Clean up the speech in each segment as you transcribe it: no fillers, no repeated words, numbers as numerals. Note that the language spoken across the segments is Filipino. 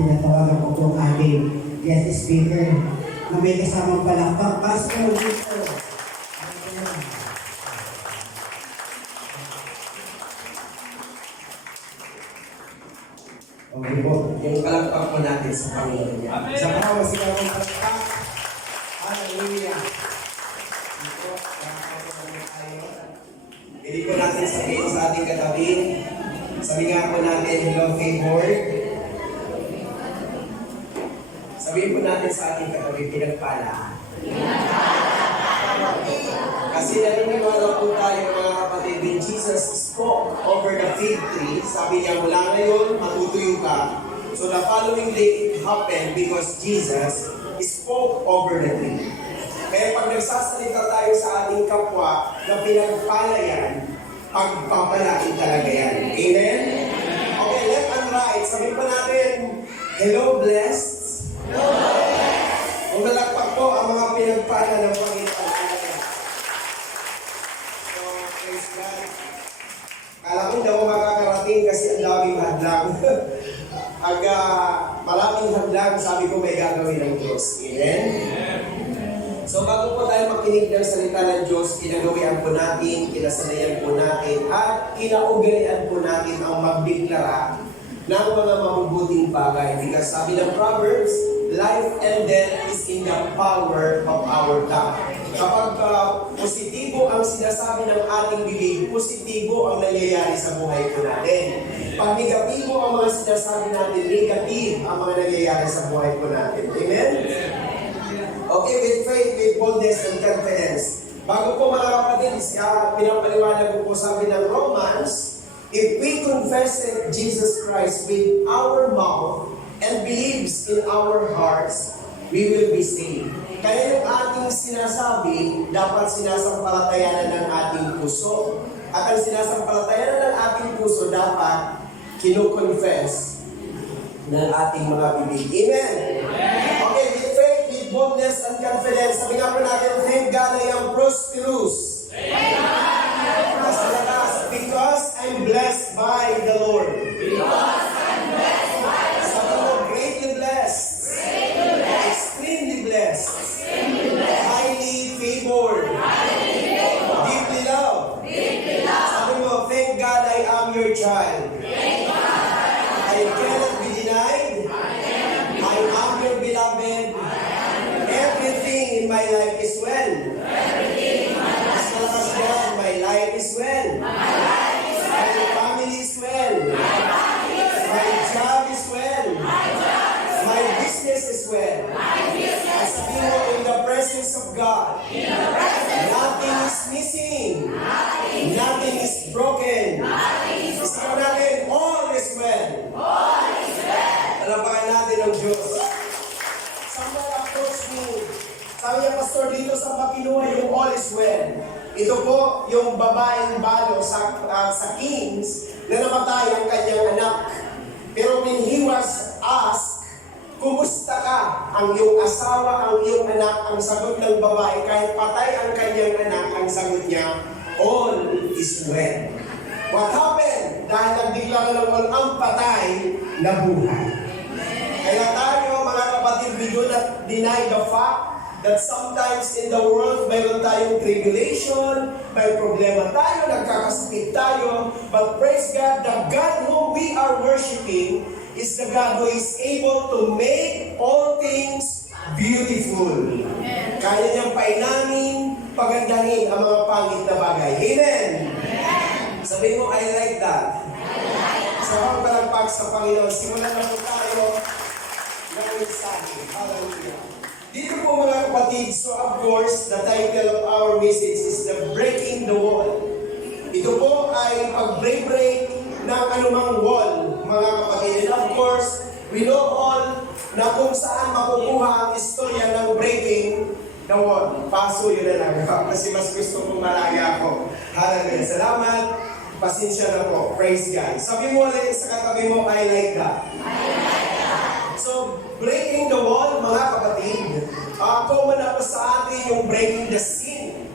tinatawagan ko po ang ating guest speaker na may kasamang palakpak. Pastor Victor. Okay po, yung palakpak po natin sa Panginoon niya. Sa bawat sigaw ng palakpak, hallelujah. Hindi po natin sabihin sa ating katabi. Sabi nga po natin, hello, favor. Sabihin po natin sa ating katabi, pinagpala. Kasi naniniwala po tayo mga kapatid, when Jesus spoke over the fig tree, sabi niya, mula ngayon, matutuyo ka. So the following day, it happened because Jesus spoke over the tree. Kaya pag nagsasalita tayo sa ating kapwa na pinagpala yan, pagpapalain talaga yan. Amen? Okay, left and right. Sabihin pa natin, hello, blessed. Hello, blessed. Kung nalagpak po ang mga pinagpala ng Panginoon. So, praise God. Kala ko hindi ako makakarating kasi ang daming hadlang. Maraming hadlang, sabi ko may gagawin ng Diyos. Amen? So bago po tayo makinig ng salita ng Diyos, kinagawian po natin, kinasanayan po natin, at kinaugalian po natin ang magdeklara ng mga mabubuting bagay. Because sabi ng Proverbs, life and death is in the power of our tongue. Kapag positibo ang sinasabi ng ating bibig, positibo ang nangyayari sa buhay po natin. Pag negatibo ang mga sinasabi natin, negative ang mga nangyayari sa buhay po natin. Amen? Okay, with faith, with boldness and confidence. Bago po mga kapatid, pinapaliwanag ko po sabi ng Romans, if we confess Jesus Christ with our mouth and believes in our hearts, we will be saved. Kaya yung ating sinasabi, dapat sinasampalatayanan ng ating puso. At ang sinasampalatayanan ng ating puso, dapat kino-confess ng ating mga bibig. Amen? Okay, with faith, with boldness and confidence, sabi nga po natin, thank God I am prosperous. Sa lakas, because I'm blessed by the Lord. Sabi mo, greatly blessed. Extremely blessed. Highly favored. Deeply loved. Sabi mo, thank God I am your child. I cannot be denied. I am your beloved. Everything in my life is well. My life is well. My family is well. My job is well. My business is well. At sabihin mo, in the presence of God, nothing is missing. Nothing is broken. Sabihin natin, all is well. Talapakan natin ang Diyos. Someone approached me. Sabi niya, Pastor, dito sa Makinuha, yung all is well. Ito po yung babaeng balo sa Kings na namatay ang kanyang anak. Pero when he was asked, kumusta ka? Ang iyong asawa, ang iyong anak, ang sagot ng babae, kahit patay ang kanyang anak, ang sagot niya, all is well. What happened? Dahil nagdeklara ng all ang patay na buhay. Kaya tayo, mga kapatid, we do not deny the fact that sometimes in the world, mayroon tayong tribulation, may problema tayo, nagkakasakit tayo, but praise God, the God who we are worshiping is the God who is able to make all things beautiful. Kaya niyang painamin, pagandahin ang mga pangit na bagay. Amen? Sabihin mo, I like that. Sa mga palagpag sa Panginoon, simulan na po tayo ng mensahe. Hallelujah. Dito po mga kapatid, so of course, the title of our message is the Breaking the Wall. Ito po ay pag-break ng anumang wall, mga kapatid. And of course, we know all na kung saan makukuha ang istorya ng breaking the wall. Paso yun na lang. Kasi mas gusto kong malaya ako. Hallelujah. Salamat. Pasensya na po. Praise God. Sabi mo ulit sa katabi mo, I like that. So, breaking the wall, mga kapatid, common na po sa atin yung breaking the sin.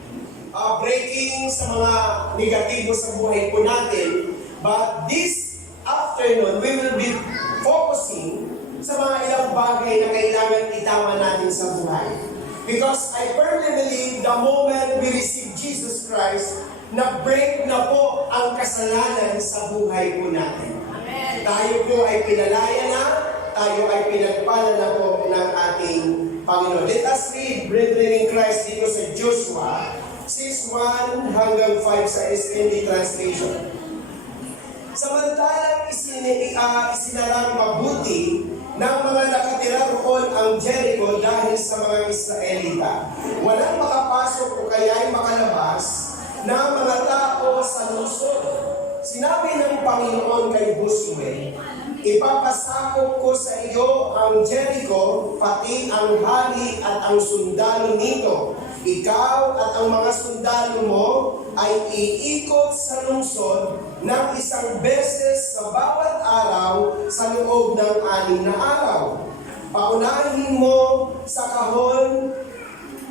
Breaking sa mga negatibo sa buhay po natin. But this afternoon, we will be focusing sa sa mga ilang bagay na kailangan itama natin sa buhay. Because I firmly believe the moment we receive Jesus Christ, na-break na po ang kasalanan sa buhay po natin. Tayo po ay pinalaya na, tayo ay pinagpala na po ng ating Panginoon. Let us read, brethren in Christ, dito sa Joshua 6:1 hanggang 5 sa SND translation. Samantalang isinarang mabuti ng mga nakatira roon ang Jericho dahil sa mga Israelita. Walang makapasok o kaya'y makalabas na mga tao sa lungsod. Sinabi ng Panginoon kay Josue, ipapasakop ko sa iyo ang Jericho, pati ang hari at ang sundalo nito. Ikaw at ang mga sundalo mo ay iikot sa lungsod ng isang beses sa bawat araw sa loob ng 6 na araw. Paunahin mo sa kahon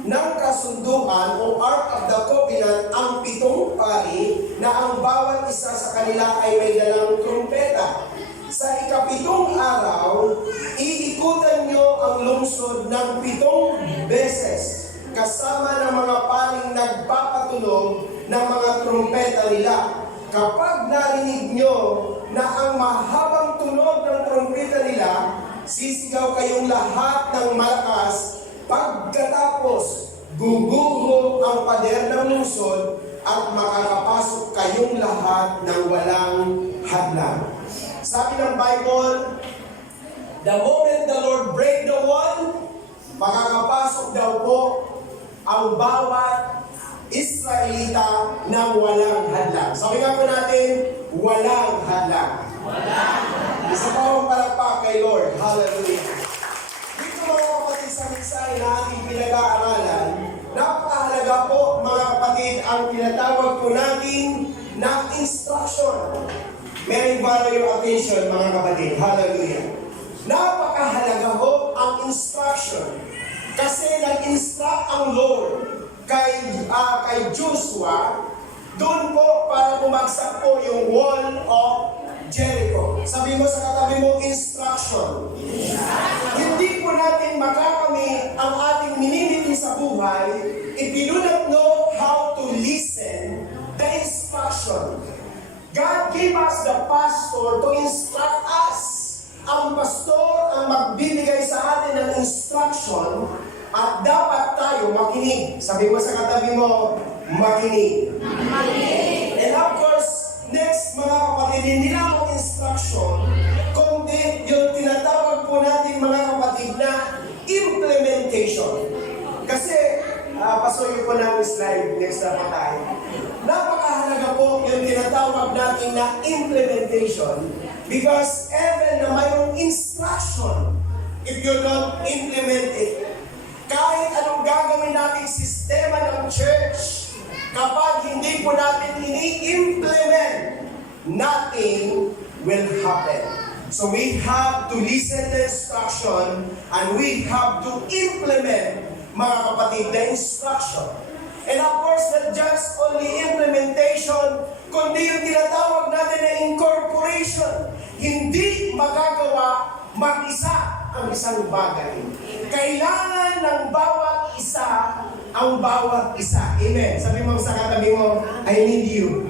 ng kasunduan o Ark of the Covenant ang 7 pari na ang bawat isa sa kanila ay may dalang trumpeta. Sa ika-7 araw, iikutan nyo ang lungsod ng 7 beses kasama ng mga paring nagpapatunog ng mga trumpeta nila. Kapag narinig nyo na ang mahabang tunog ng trumpeta nila, sisigaw kayong lahat ng malakas. Pagkatapos, guguho ang pader ng lungsod at makakapasok kayong lahat ng walang hadlang. Sabi ng Bible, the moment the Lord break the wall, makakapasok daw po ang bawat Israelita ng walang hadlang. Sabi nga po natin, walang hadlang. Isa pa akong palakpak kay Lord. Hallelujah. Dito mga kapatid sa mensahe na ating pinag-aaralan, napakahalaga po mga kapatid ang tinatawag po natin na instruction. May borrow your attention mga kapatid. Hallelujah. Napakahalaga po ang instruction. Kasi nag-instruct ang Lord kay Joshua doon po para bumagsak po yung wall of Jericho. Sabi mo sa katabi mo, instruction. Hindi po natin makakamit ang ating minimiti sa buhay if we do not know how to listen the instruction. God gave us the pastor to instruct us. Ang pastor ang magbibigay sa atin ng instruction at dapat tayo makinig. Sabi mo sa katabi mo, makinig. And of course, next mga kapatid, hindi lang ang instruction, kundi yung tinatawag po natin mga kapatid na implementation. Kasi, pasuyo po namin slide, next na pa tayo. Napakahalaga po yung tinatawag natin na implementation because even na mayroong instruction, if you don't implement it, kahit anong gagawin nating sistema ng church, kapag hindi po natin ini-implement, nothing will happen. So we have to listen to instruction and we have to implement, mga kapatid, the instruction. And of course, not just only implementation, kundi yung tinatawag natin na incorporation. Hindi magagawa mag-isa ang isang bagay. Kailangan ng bawat isa ang bawat isa. Amen. Sabi mo sa katabi mo, I need you.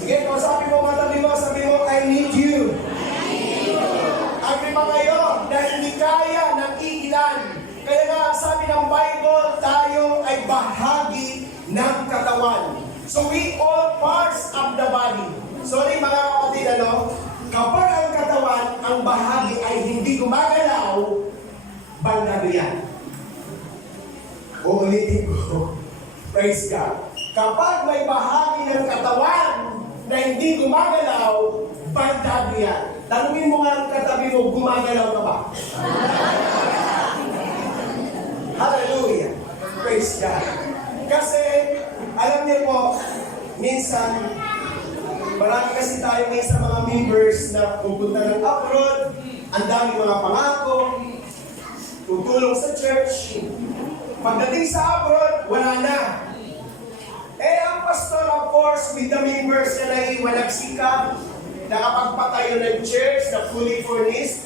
Sige po, sabi mo katabi mo, sabi mo, I need you. Agree ba kayo na hindi kaya ng iilan? Kaya nga, sabi ng Bible, tayo ay bahagi ng katawan. So we all parts of the body. Sorry mga kapatid, kapag ang katawan, ang bahagi ay hindi gumagalaw, bandado yan. Uulitin ko. Praise God. Kapag may bahagi ng katawan na hindi gumagalaw, bandado yan. Tanungin mo nga ang katabi mo, gumagalaw ka ba? Hallelujah. Praise God. Kasi, alam niyo po, minsan, marami kasi tayo ngayon sa mga members na pupunta ng abroad, ang dami mga pangako, tutulong sa church. Pagdating sa abroad, wala na. Eh, ang pastor, of course, with the members na naiwan nagsikap, nakapagpatayo ng church na fully furnished,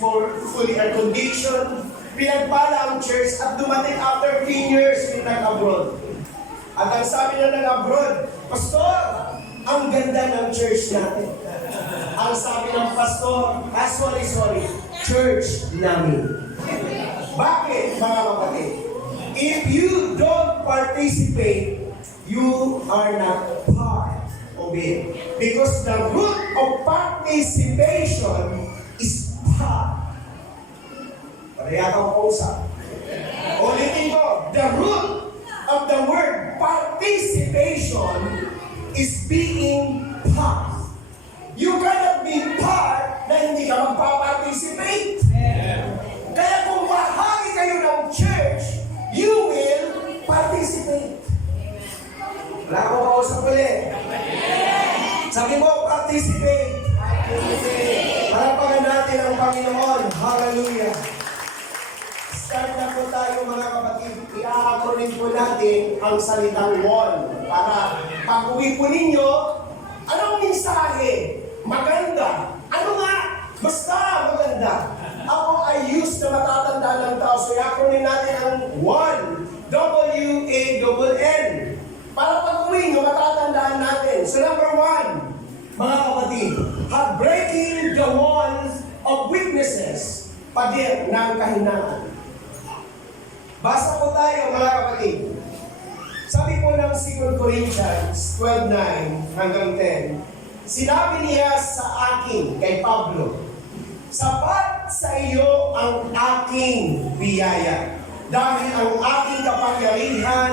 fully air-conditioned. Pinagpala ang church at dumating after 10 years yung nag-abroad. At ang sabi na nag-abroad, Pastor, ang ganda ng church natin. Ang sabi ng pastor, sorry, church namin. Bakit, mga kapatid? If you don't participate, you are not part of it. Because the root of participation is part. Pareha kang kausap. Ulitin ko, the root of the word participation is being part. You cannot be part na hindi ka magpa-participate. Kaya kung bahagi kayo ng church, you will participate. Wala ko kausap ulit. Sabi mo, participate. Harapan natin ang Panginoon. Hallelujah. Start na po tayo mga kapatid. I-acronym po natin ang salitang wall. Para pag-uwi po ninyo, anong mensahe? Maganda. Ano nga? Basta maganda. Ako ay used na matatanda ng tao. So i-acronym natin ang wall. W-A-L-L. Para pag-uwi nyo, matatandaan natin. So number 1, mga kapatid, breaking the walls of weaknesses. Pader ng kahinaan. Basa po tayo mga kapatid. Sabi po ng 2 Corinthians 12:9 hanggang 10, sinabi niya sa akin, kay Pablo, sapat sa iyo ang aking biyaya, dahil ang aking kapangyarihan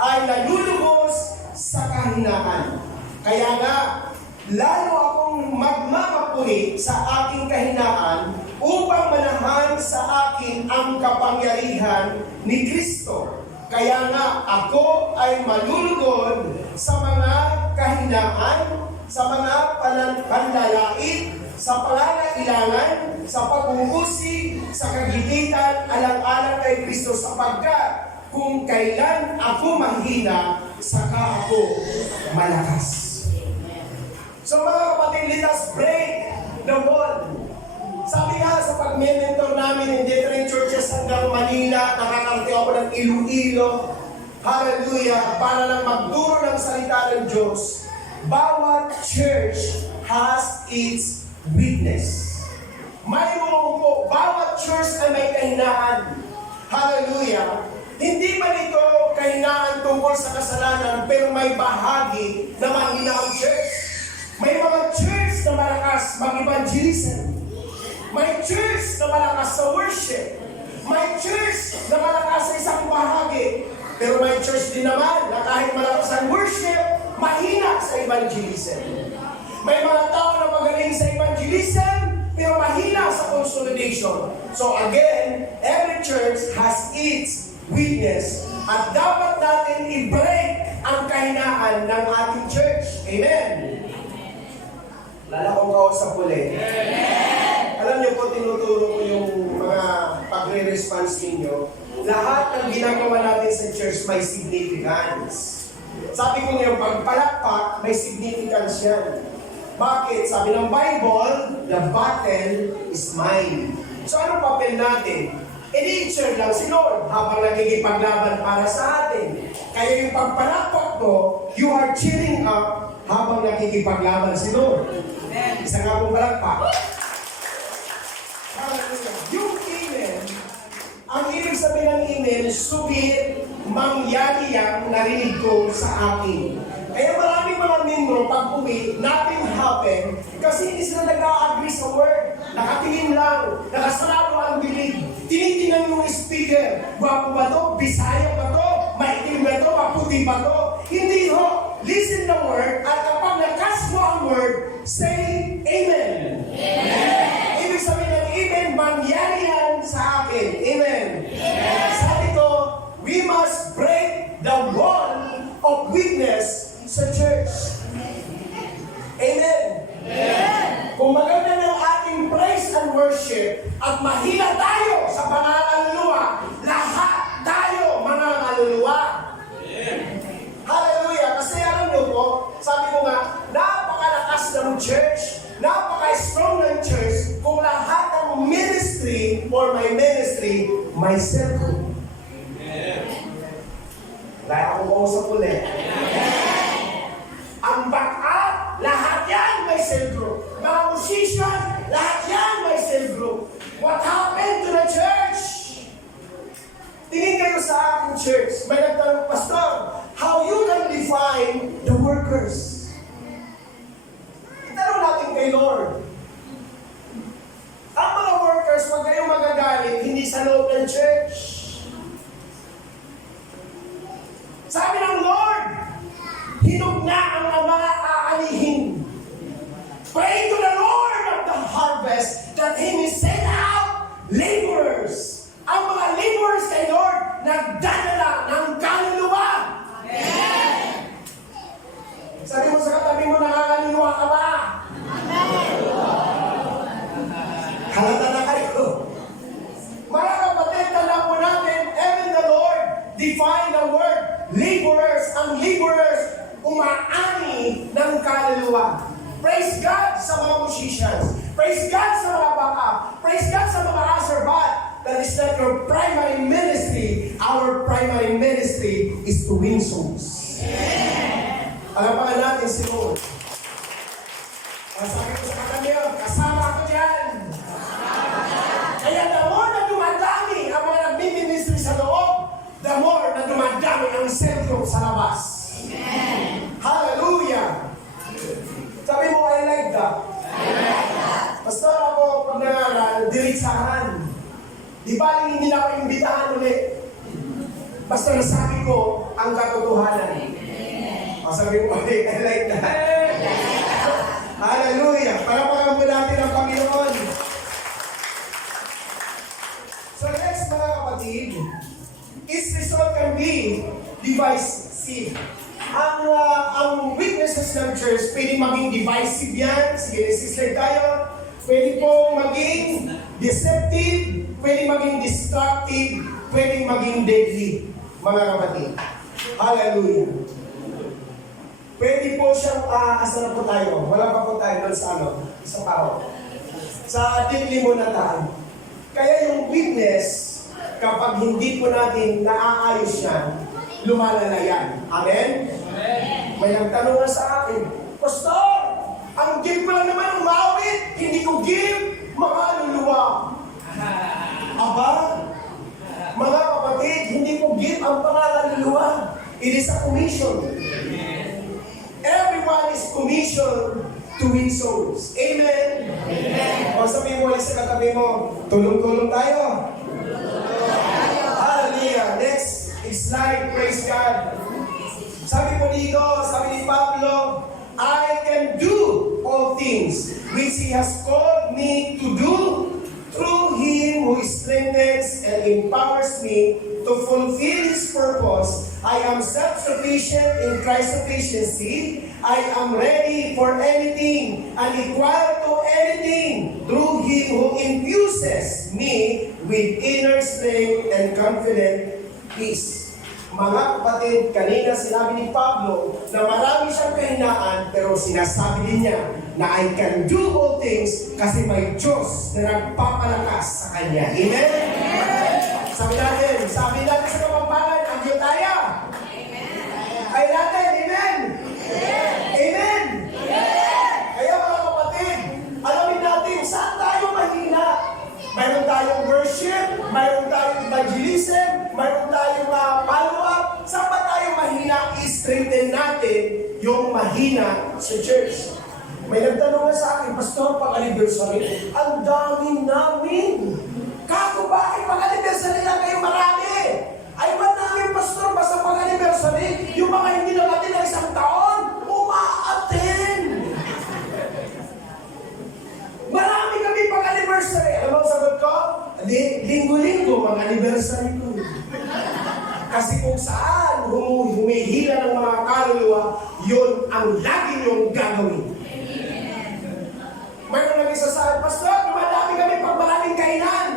ay nalulubos sa kahinaan. Kaya nga, lalo akong magmamapuri sa aking kahinaan upang manahan sa akin ang kapangyarihan ni Kristo. Kaya nga ako ay malulugod sa mga kahinaan, sa mga panlalait, sa pangangailangan, sa pag-uusig, sa kagipitan, alang-alang kay Kristo, sapagkat kung kailan ako mahina, saka ako malakas. So mga kapatid, let us break the wall. Sabi nga sa pag-mentor namin in different churches hanggang Manila, nakakarating ako ng Iloilo, hallelujah, para lang magturo ng salita ng Diyos. Bawat church has its weakness. Mayroon po, bawat church ay may kahinaan. Hallelujah. Hindi man ito kahinaan tungkol sa kasalanan, pero may bahagi na mahina ang church. May mga church na malakas mag-evangelism. May church na malakas sa worship. May church na malakas sa isang bahagi. Pero may church din naman na kahit malakas ang worship, mahina sa evangelism. May mga tao na magaling sa evangelism, pero mahina sa consolidation. So again, every church has its weakness. At dapat natin i-break ang kahinaan ng ating church. Amen. Lala kong kausap ulit. Alam niyo po, tinuturo ko yung mga pagre-response ninyo. Lahat ng ginagawa natin sa church may significance. Sabi ko ngayon, pagpalakpak, may significance yan. Bakit? Sabi ng Bible, the battle is mine. So anong papel natin? I-cheer lang si Lord habang nagkikipaglaban para sa atin. Kaya yung pagpalakpak ko, you are cheering up habang nakikipaglaban si Lord. Isa nga pong palakpak. Yung amen, ang ibig sabihin ng amen, subir, mangyari ang narinig ko sa akin. Kaya maraming mga membro, pag uwi, nothing happen, kasi hindi sila nag-a-agree sa word. Nakatingin lang, nakasarado ang bibig. Tinitingnan yung speaker, gwapo ba to? Bisaya ba to? Maitim ba to? Maputi ba to? Hindi ho. Listen the word, at kapag nakas mo ang word, say amen. Amen. Ibig sabihin ng amen, mangyari yan sa akin. Amen. Amen. Sabi ko, we must break the wall of weakness sa church. Amen. Amen. Kung maganda ng ating praise and worship at mahina tayo sa pangaluluwa, lahat tayo mga kaluluwa. Hallelujah. Kasi alam niyo po, sabi ko nga, napakalakas ng church, napaka me or my ministry, my cell group. Wala akong kausap ulit. Ang backup, lahat yan may cell group. Mga musician, lahat yan may cell group. What happened to the church? Tingin kayo sa aking church. May nagtanong, Pastor, how you can define the workers? Itanong natin kay Lord. Ang mga workers, huwag kayong magagalit, hindi sa loob ng church. Sabi ng Lord, hinog na ang mga aalihin. Pray to the Lord of the harvest that He may send out laborers. Ang mga laborers kay Lord, nagdadala ng kaluluwa. Amen! Sabi mo sa katabi mo, nakakaluluwa ka ba? Halata na kayo. Mga kapatid, tanda po natin, even the Lord define the word laborers. Ang laborers, umaani ng kaluluwa. Praise God sa mga musicians. Praise God sa mga backup. Praise God sa mga aserbat. That is not your primary ministry. Our primary ministry is to win souls. Alapakan natin si Lord. Sabi ko sa kanila, kasama ako dyan. Kaya the more na dumadami ang mga nagmi-ministry sa loob, the more na dumadami ang sentro sa labas. Amen. Hallelujah! Sabi mo, I like that. Pastor, ako pag nangaral, diritsahan. Di ba hindi na ako imbitahan ulit? Basta nasabi ko ang katotohanan. Sabi mo, I like that. Hallelujah! Parapakan mo natin ang Panginoon. So next, mga kapatid, its result can be divisive. Ang weaknesses ng church, pwede maging divisive yan. Sige, nasislide tayo. Pwede pong maging deceptive, pwede maging destructive, pwede maging deadly, mga kapatid. Hallelujah. Pwede po siyang, asa na po tayo? Wala pa po tayo doon sa sa pao. Sa deadly muna tayo. Kaya yung weakness, kapag hindi po natin naaayos yan, lumalala yan. Amen? Amen. May nagtanong sa akin, Pastor, ang give ko lang naman umawit, hindi ko give, mga luluwa. Aba, mga kapatid, hindi ko give ang pangaluluwa. It is a commission. Everyone is commissioned to win souls. Amen? Amen. O sabihin mo ulit sa katabi mo, tulong-tulong tayo. Hallelujah. Next slide, praise God. Sabi po dito, sabi ni Pablo, I can do all things which He has called me to do through Him who strengthens and empowers me to fulfill His purpose. I am self-sufficient in Christ's sufficiency. I am ready for anything and equal to anything through Him who infuses me with inner strength and confident peace. Mga kapatid, kanina sinabi ni Pablo na marami siyang kahinaan pero sinasabi din niya na I can do all things kasi may Diyos na nagpapalakas sa Kanya. Amen? Sabi natin sa Kapampangan, agyo tayo. Ay natin, amen? Amen? Kaya mga kapatid, alamin natin saan tayo mahina. Mayroon tayong worship, mayroon tayong evangelism, mayroon tayong follow-up. Saan ba tayo mahina? I-strengthen natin yung mahina sa church. May nagtanong sa akin, Pastor, pang-anniversary, ang dami namin. Kako, bakit pang-anniversary lang kayo marami? Ay, ba't namin, Pastor, basta pang-anniversary, yung mga hindi na natin ng isang taon, uma-attend. Marami kami pang-anniversary. Alam mo ang sagot ko? Linggo-linggo, mag-anniversary ko. Kasi kung saan humihila ng mga kaluluwa, yun ang lagi niyong gagawin. Mayroon nang isa sa akin, Pastor, dumadami kami pag maraming kainan.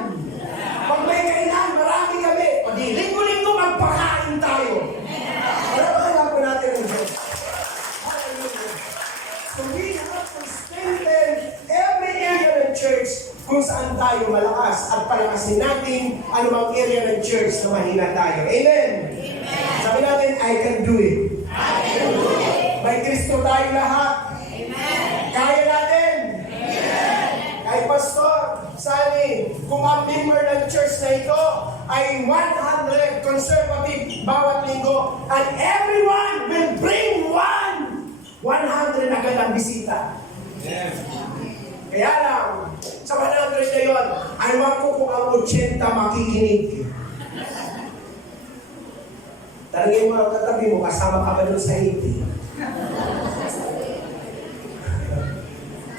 Pag may kainan, marami kami. O di, linggo-linggo magpakain tayo. Para mahanap po natin ang Diyos. Hallelujah. So we have to strengthen every area of the church kung saan tayo malakas at palakas palakasin natin anumang area ng church na mahina tayo. Amen? Sabi natin, I can do it. May Kristo tayo lahat. Kaya natin. Kay Pastor Sunny, kung ang member ng church na ito ay 100 conservative bawat linggo, and everyone will bring 100 agad ang bisita. Kaya lang, sa 100 na yun, ayaw ko kung ang 80 makikinig. Tanungin mo ang katabi mo, kasama ka ba doon sa 80?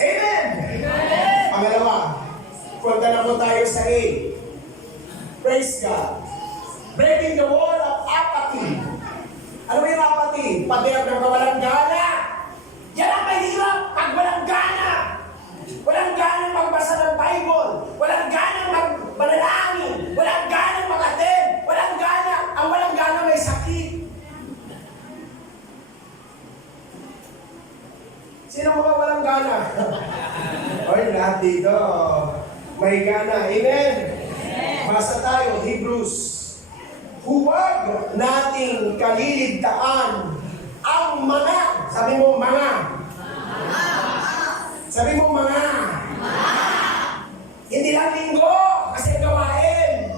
Amen! Pangalawa, punta na po tayo sa A. Praise God. Breaking the wall of apathy. Ano ba yung apathy? Pabiyak ng walang gana. Yan ang mahirap pag walang gana. Walang gana magbasa ng Bible. Walang gana magpanalangin. Walang gana mag-attend. Walang gana. Ang walang gana may sakit. Sino mga walang gana? Oy, lahat dito. May gana. Amen? Basa tayo, Hebrews. Huwag nating kaliligtaan ang mga. Sabi mo, mga. Sabi mo, mga. Hindi lang linggo, kasi gawain.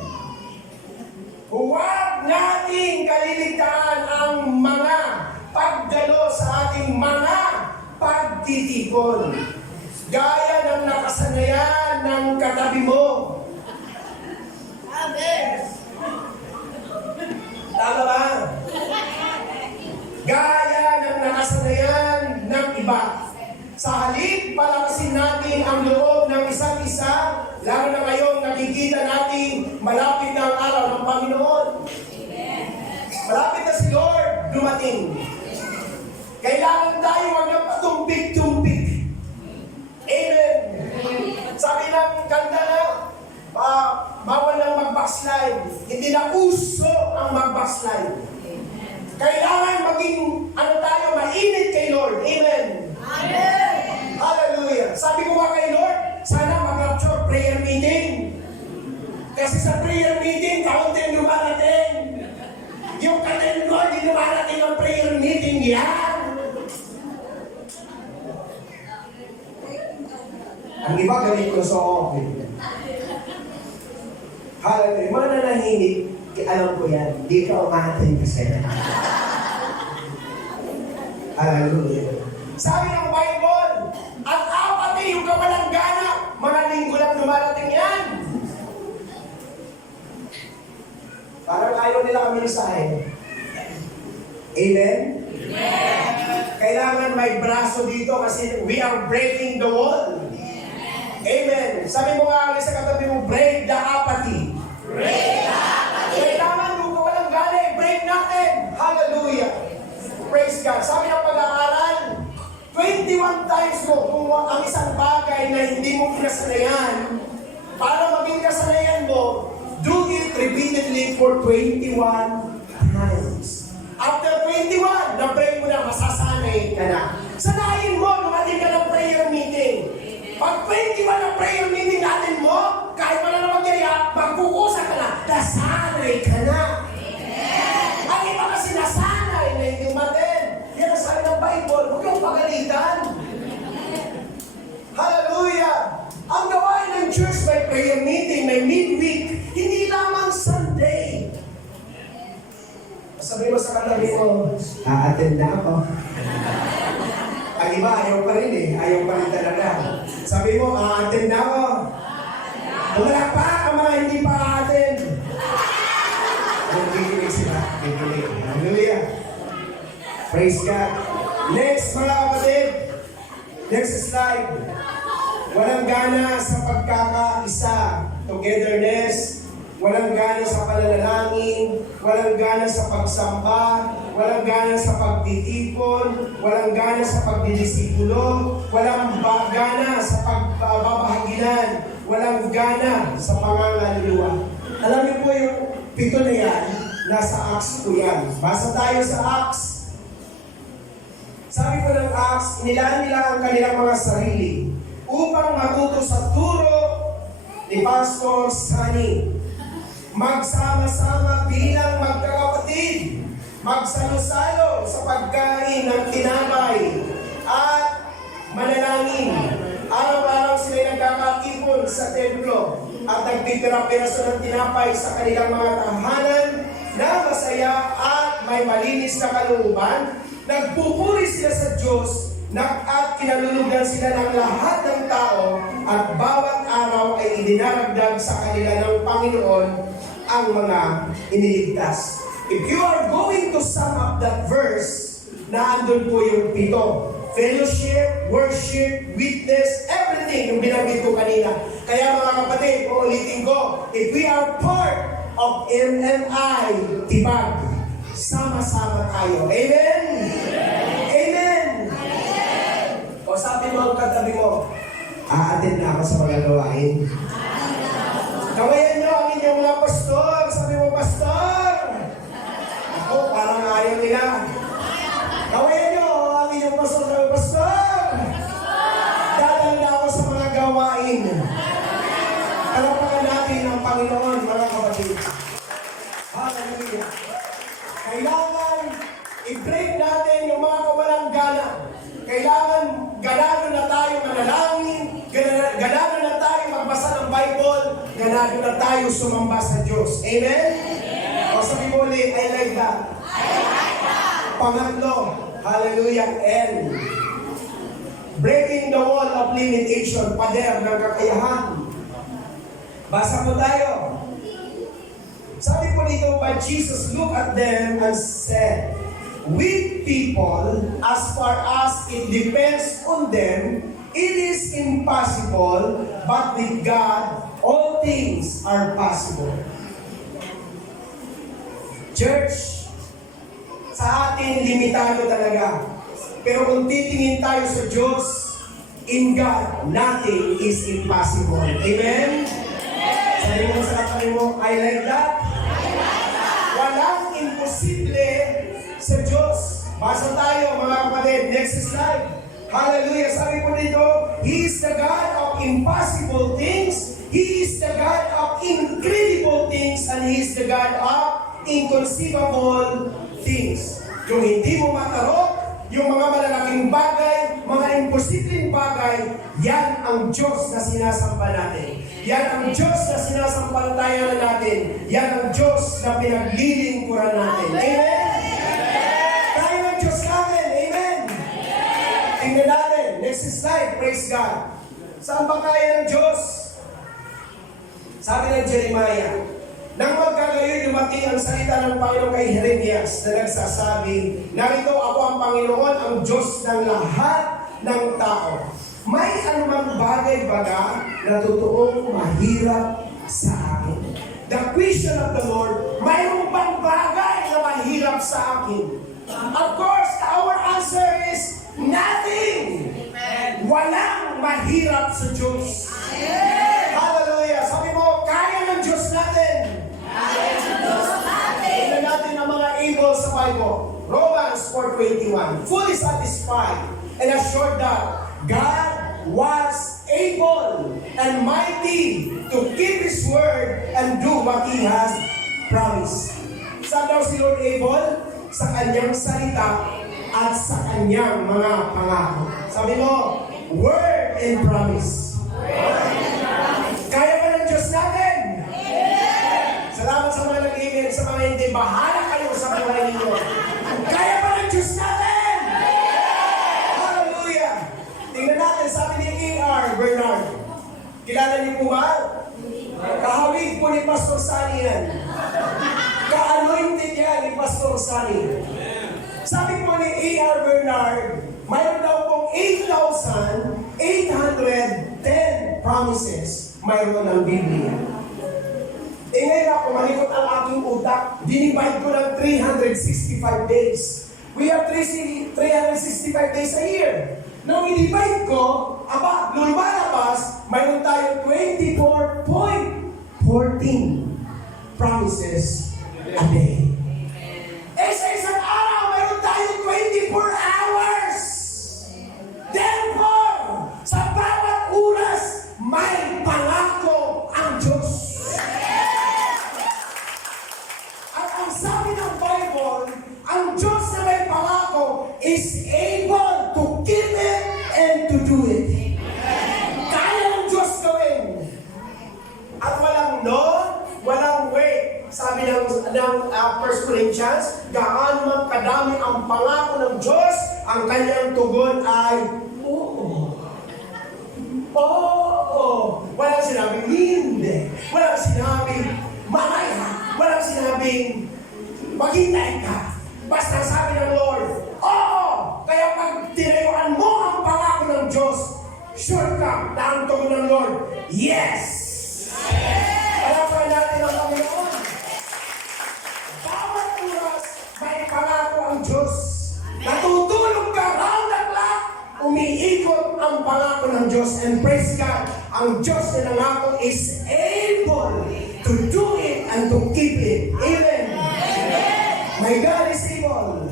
Huwag nating kaliligtaan ang mga pagdalo sa ating mga pagtitipon. Gaya ng nakasanayan ng katabi mo. Tama ba? Gaya ng nakasanayan ng iba. Sa halip, palakasin natin ang loob ng isa't isa, lalo na ngayong nakikita natin malapit na ang araw ng Panginoon. Malapit na si Lord dumating. Kailangan tayo huwag na patumpik-tumpik. Amen. Sabi ng kanta na, bawal lang mag-backslide. Hindi na uso ang mag-backslide. Kailangan maging, tayo, mainit kay Lord. Amen. Amen. Hallelujah. Sabi ko nga kay Lord, sana mag-rapture prayer meeting. Kasi sa prayer meeting, kaunti ang lumarating. Yung kanin ko, di lumarating ang prayer meeting yan. Ang iba galit ko sa okay. Hallelujah. Mga nanahimik, alam ko yan. Di ka umatin kasi. Hallelujah. Sabi ng Bible, ang apathy, yung kawalang gana, mga linggo lang dumarating yan. Parang ayaw nila kami sa akin. Amen? Amen? Kailangan may braso dito kasi we are breaking the wall. Amen. Sabi mo nga sa katabi mo, break the apathy. Break the apathy. Kailangan kung walang gana, break natin. Hallelujah. Praise God. Sabi ng pag-aaral, 21 times mo kung ang isang bagay na hindi mo pinasanayan, para maging kasanayan mo, do it repeatedly for 21 times. After 21, na-pray mo na, masasanay ka na. Sanayin mo, lumating ka ng prayer meeting. Pag 21 ang prayer meeting natin mo, kahit wala na magyaya, magkukusa ka na, nasanay ka na. Ang iba kasi nasanay na hindi umaten. Yan ang sabi ng Bible, huwag kang pagalitan. Hallelujah! Ang gawain ng church may prayer meeting, may midweek, hindi lamang Sunday. Sabi mo sa katabi mo, a-attend na ako. Ang iba, ayaw pa rin eh. Ayaw pa rin talaga. Sabi mo, a-attend na ako. Wala pa ang mga hindi pa a-attend. Nakikinig sila. Nakikinig. Hallelujah. Praise God. Next, mga kapatid. Next slide. Walang gana sa pagkakaisa. Togetherness. Walang gana sa pananalangin, walang gana sa pagsamba, walang gana sa pagtitipon, walang gana sa pagdidisipulo, walang gana sa pagbabahaginan, walang gana sa pangangaluluwa. Alam niyo po yung 7 na yan, nasa Acts po yan. Basa tayo sa Acts. Sabi po ng Acts, inilaan nila ang kanilang mga sarili upang matuto sa turo ni Pastor Sunny. Magsama-sama bilang magkakapatid, magsalo-salo sa pagkain ng tinapay at manalangin. Araw-araw sila nagkakakipon sa templo at nagpipira-piraso ng tinapay sa kanilang mga tahanan na masaya at may malinis na kalooban. Nagpupuri sila sa Diyos at kinalulugan sila ng lahat ng tao at bawat araw ay idinaragdag sa kanila ng Panginoon ang mga iniligtas. If you are going to sum up that verse, naandun po yung 7. Fellowship, worship, witness, everything yung binanggit ko kanina. Kaya mga kapatid, uulitin ko, if we are part of MMI Tibag, sama-sama tayo. Amen? Amen? O sabi mo ang katabi mo, aatin na ako sa mga gawain. Kawayan nyo ang inyong mga pastor. Sabi mo, pastor! Ako, parang ayaw nila. Kawayan nyo ang inyong pastor. Sabi mo, pastor! Dadanda ako sa mga gawain. Kalapakan natin ang Panginoon, mga kapatid. Hallelujah. Kailangan i-break natin yung mga kawalang gana. Kailangan ganado na tayo manalangin, ganado na tayo magbasa ng Bible, ganado na tayo sumamba sa Diyos. Amen? O sabi mo ulit, I like that. Pangatlo, hallelujah, and breaking the wall of limitation, pader ng kakayahan. Basa po tayo. Sabi po dito, but Jesus looked at them and said, with people, as far as it depends on them, it is impossible, but with God, all things are possible. Church, sa atin, limitado talaga. Pero kung titingin tayo sa Diyos, in God, nothing is impossible. Amen? Sabi mo sa katabi mo, I like that. Walang imposible sa Diyos. Basa tayo mga kapatid. Next slide. Hallelujah. Sabi po dito, He is the God of impossible things. He is the God of incredible things. And He is the God of inconceivable things. Yung hindi mo matarok, yung mga malalaking bagay, mga imposibleng bagay, yan ang Diyos na sinasamba natin. Yan ang Diyos na sinasampalatayan natin. Yan ang Diyos na pinaglilingkuran natin. Amen? Tayo ng Diyos natin. Amen? Tingnan natin. Next slide. Praise God. Saan ba kaya ng Diyos? Sabi ng Jeremiah, nang magkagayoy dumating ang salita ng Panginoon kay Jeremias na nagsasabi, narito ako ang Panginoon, ang Diyos ng lahat ng tao. May anumang bagay baga na totoong mahirap sa akin. The question of the Lord, mayroong bang bagay na mahirap sa akin? Of course, our answer is nothing. Amen. Walang mahirap sa Diyos. Amen. Hallelujah. Sabi mo, kaya ng Diyos natin. Kaya ng Diyos natin. Tingnan natin ang mga able sa Bible. Romans 4:21. Fully satisfied and assured that God was able and mighty to keep His word and do what He has promised. Saan daw si Lord able? Sa kanyang salita at sa kanyang mga pangako. Sabi mo, word and promise. Kaya ba ng Diyos natin? Salamat sa mga nag-email, sa mga hindi. Bahala kayo sa buhay ninyo. Kaya ba ng Diyos natin? Tingnan natin, sabi ni A.R. Bernard. Kilala niyo po ba? Kahawig po ni Pastor Sunny yan. Ka-anointed yan ni Pastor Sunny. Sabi po ni A.R. Bernard, mayroon daw pong 8,810 promises mayroon ng Biblia. E ngayon ako, malikot ang aking utak, dinivide ko ng 365 days. We have 365 days a year. Nung i-divide ko, lumalabas, mayroon tayo 24.14 promises a day. Eh sa isang araw, mayroon tayo 24 hours. Therefore, sa bawat oras, may pangako ang is able to keep it and to do it. Kaya ng Diyos gawin. At walang no, walang wait. Sabi ng 1 Corinthians, gaano man kadami ang pangako ng Diyos, ang kanyang tugon ay oo. Oo. Walang sinabing hindi. Walang sinabing mamaya. Walang sinabing maghintay ka. Basta sabi ng Lord, oo! Kaya pag tinayuan mo ang pangako ng Diyos, sure ka na ang tugon ng Lord, yes! Kaya pa natin ang Panginoon. Bawat oras, may pangako ang Diyos. Natutulog ka round the clock, umiikot ang pangako ng Diyos. And praise God, ang Diyos na nangako is able to do it and to keep it. Amen. My God is able.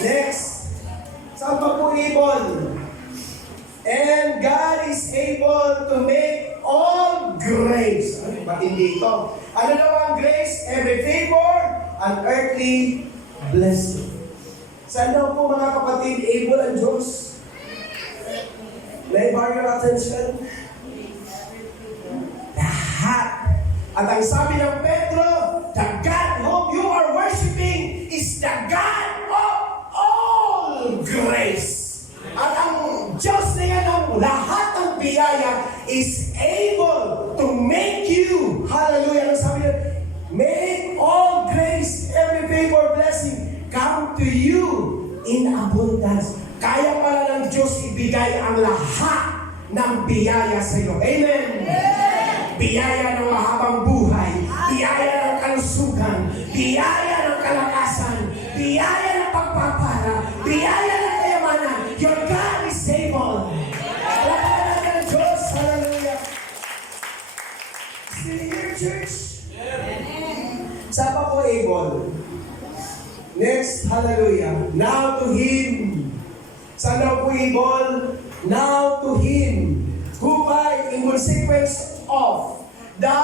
Next. Saan pa po able? And God is able to make all grace. Ano ba hindi ito? Ano daw ang grace? Every favor and earthly blessing. Saan daw po mga kapatid able ang Diyos? May bar your attention? Lahat. At ang sabi ng Pedro, the God whom you are worshiping is the God of all grace. At ang Diyos na yan ng lahat ng biyaya is able to make you, hallelujah, ang sabi niya, make all grace, every favor, blessing, come to you in abundance. Kaya pala ng Diyos ibigay ang lahat ng biyaya sa iyo. Amen. Biyaya ng mahabang buhay, biyaya ng kalusugan, biyaya ng kalakasan, biyaya ng pagpapala, biyaya ng kayamanan. Your God is able. Lahat ng Diyos, hallelujah. Still here, church? Saan pa po able? Next, hallelujah. Now to Him. Saan daw po able? Now to Him who by in consequence of the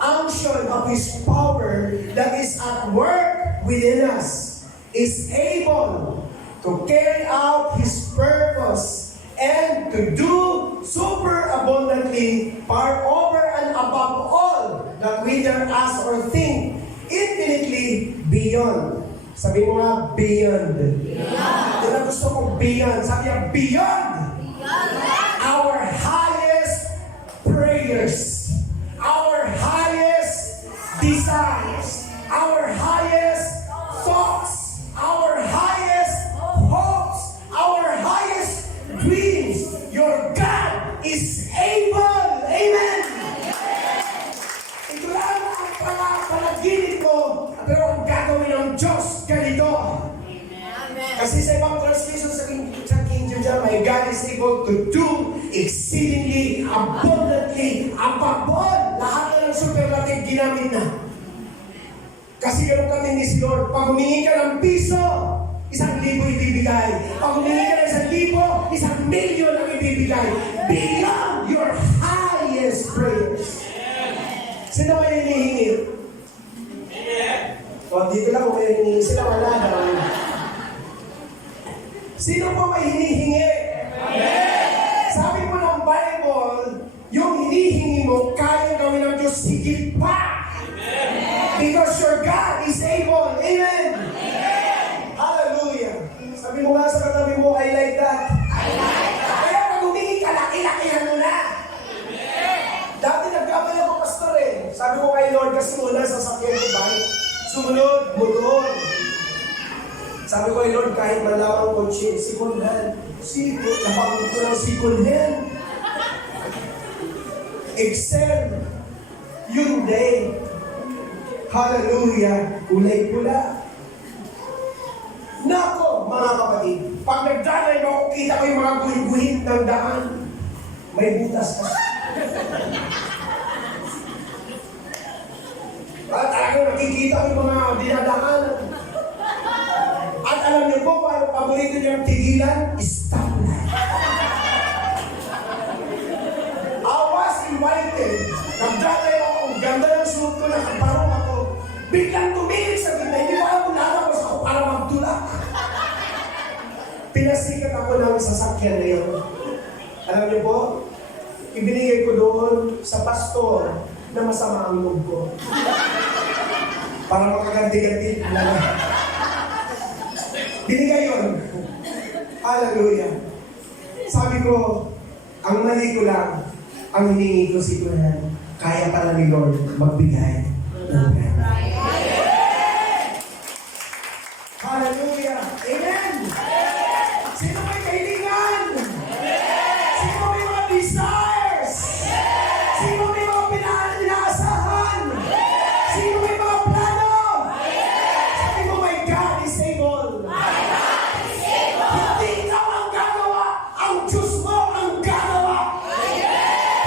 unction of His power that is at work within us is able to carry out His purpose and to do super abundantly far over and above all that we dare ask or think, infinitely beyond. Sabi mo nga, beyond. Ito na gusto kong beyond. Sabi niya, beyond. Our highest prayers, our highest desires, our highest thoughts, our highest hopes, our highest dreams. Your God is able. Amen. Ito lang ang panaginip mo, pero ang gagawin ng Diyos ganito. Kasi sa ibang translation sa King James, my God is able to do exceedingly, abundantly, above all. Lahat na ng superlative ginamit na. Kasi ganun kami ni si Lord. Pag humingi ka ng piso, 1,000 ibibigay. Pag humingi ka ng 1,000, 1,000,000 ang ibibigay. Beyond your highest prayers. Sino ba yung hinihingi? O, dito lang kung may hinihingi. Sila wala na. Sino po may hinihingi? Sabi po ng Bible, yung hinihingi mo, kaya gawin ng Diyos higit pa. Because your God is able. Amen. Hallelujah. Sabi mo nga sa katabi mo, I like that. Kaya pag humingi ka, laki-lakihan mo na. Dati nagkamali ako, pastor eh. Sabi ko kay Lord, kasi muna sasakyan ko ba? Sumunod, motor. Sabi ko kay Lord, kahit malawang kotse, second hand. Napakot ko ng second hand. Excel. Hyundai. Hallelujah. Kulay pula. Nako, mga kapatid, pag nagdanay mo, kita ko yung mga guhit-guhit ng daan. May butas ka. At talagang nakikita ko yung mga dinadaanan. At alam niyo po, paano paborito niyang tigilan? Stoplight. I was invited. Nagdanay ako, ang ganda ng suot ko, nakabarong ako. Biglang tumingin sa gitna, hindi ko alam kung lalabas ako para magtulak. pinasikat ako ng sasakyan na yun. Alam niyo po, ibinigay ko doon sa pastor na masama ang loob ko. Para makaganti-ganti. Binigay yun. Hallelujah. Sabi ko, ang mali ko lang, ang hiningi ko si Kuya, kaya pala ni Lord magbigay ng pera. Hallelujah. Amen. Sino may kailangan? Sino may mga desires? Sino may mga pinaasahan? Sino may mga plano? Sabi mo, my God is able. Hindi ikaw ang gagawa, ang Diyos mo ang gagawa.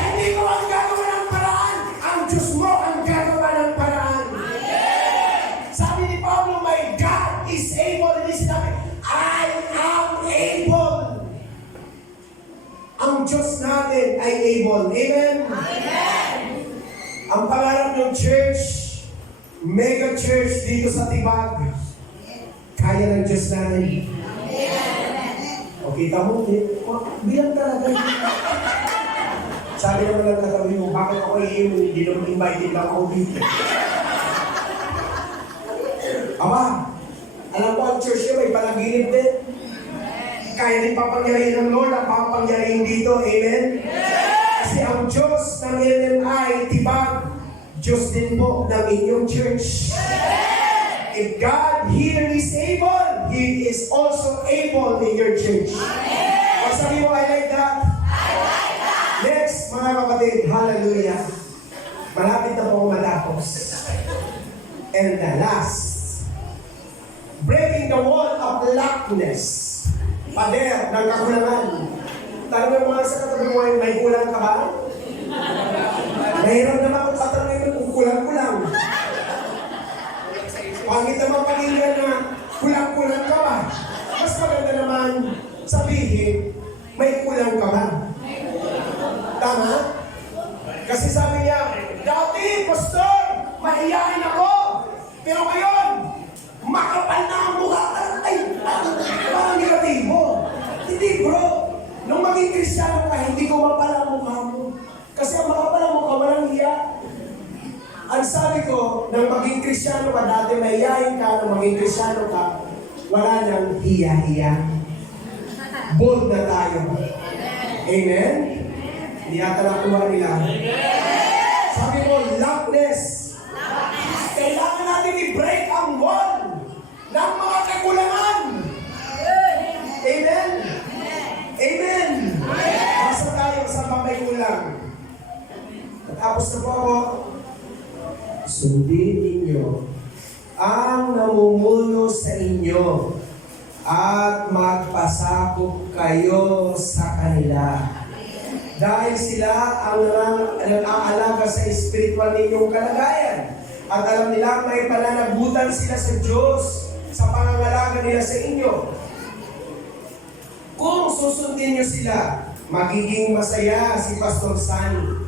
Hindi ko ang gagawa ng paraan, ang Diyos mo ang gagawa ng paraan. Sabi ni Pablo, my God is able. Hindi sinabi, I am able. Ang Diyos natin ay able. Amen? Ang pangarap ng church, mega church dito sa Tibag, kaya ng Diyos natin. O kita mo, bilang talaga. Sabi naman lang katabi mo, bakit ako hindi naman invited lang ako dito? Ama, alam ko ang church niya may panaginip din. Kaya din papangyarihin ng Lord ang papangyarihin dito. Amen? Kasi ang Diyos ng LMI, Tibag, Diyos din po ng inyong church. If God here is able, He is also able in your church. O sabi mo, I like that. Next, mga kapatid, hallelujah. Malapit na po matapos. And the last, breaking the wall of lackness. Pader ng kakulangan. Tanong mo mga sa katabi mo, may kulang ka ba? Mahirap naman kung katanongin mo kung kulang-kulang. Pangit naman pakinggan na kulang-kulang ka ba? Mas maganda naman sabihin, may kulang ka ba? Tama? Kasi sabi niya, dati, pastor, mahiyain ako. Pero ngayon, makapal na ang mukha. Ay, parang negatibo. Hindi bro, nung maging Kristiyano ka, hindi ko mapala ang mukha mo. Kasi ang makapal ang mukha, walang hiya. Ang sabi ko, nang maging Kristiyano ka, dati mahiyain ka, nang maging Kristiyano ka, wala nang hiya-hiya. Bold na tayo. Amen? Hindi ata nakuha nila. Sabi mo, lackness. Kailangan natin i-break ang wall ng mga kakulangan. Amen? Amen? Basta tayo sa mga kulang. Tapos na po ako. Sundin ninyo ang namumuno sa inyo at magpasakop kayo sa kanila. Dahil sila ang nang-aalaga sa spiritual ninyong kalagayan. At alam nila may pananagutan sila sa Diyos sa pangangalaga nila sa inyo. Kung susundin nyo sila, magiging masaya si Pastor Sunny.